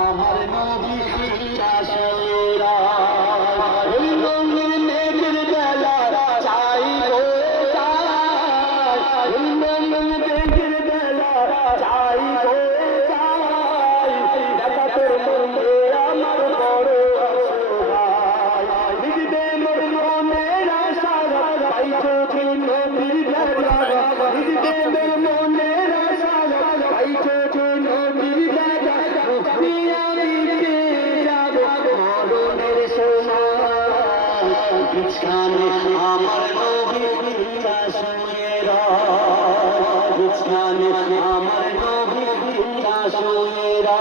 আমার নবী শাশুড়া ওই রঙের মেঘের বেলা চাই গো চাই ওই রঙের মেঘের বেলা চাই গো চাই দেখা তোর মনে আমার বড় অসহায় বুঝবে মোর মনের আশা পাইছো তুই নবীর বেলা বুঝবে মোর মনের আশা পাইছো তুই নবীর বেলা বিছানে আমার নবী শাশুড়া বিছানে আমার নবী শাশুড়া